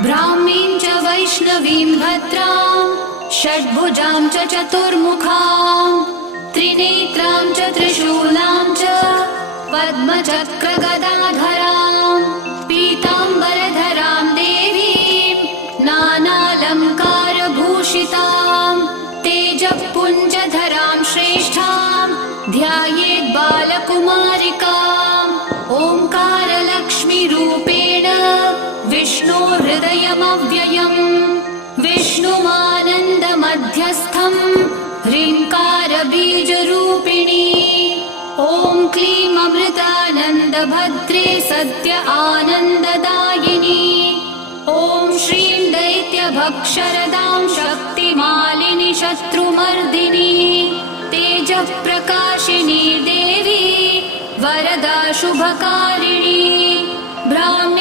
ब्राह्मीं च वैष्णवीं भद्रां षड्भुजां च चतुर्मुखां त्रिनेत्रां च त्रिशूलां च पद्मचक्रगदाधरां पीताम्बरधरां देवीं नानालङ्कारभूषितां तेजःपुञ्जधरां श्रेष्ठां ध्यायेत् बालकुमारिकाम् ओङ्कारलक्ष्मीरूपेण विष्णोर्हृदयमव्ययम् विष्णुमानन्दमध्यस्थम् ह्रीङ्कारबीजरूपिणी ॐ क्लीं अमृतानन्दभद्रे सत्य आनन्ददायिनी ॐ श्रीं दैत्यभक्षरदां शक्तिमालिनि शत्रुमर्दिनी तेजःप्रकाशिनी देवी वरदा शुभकारिणी ब्राह्मी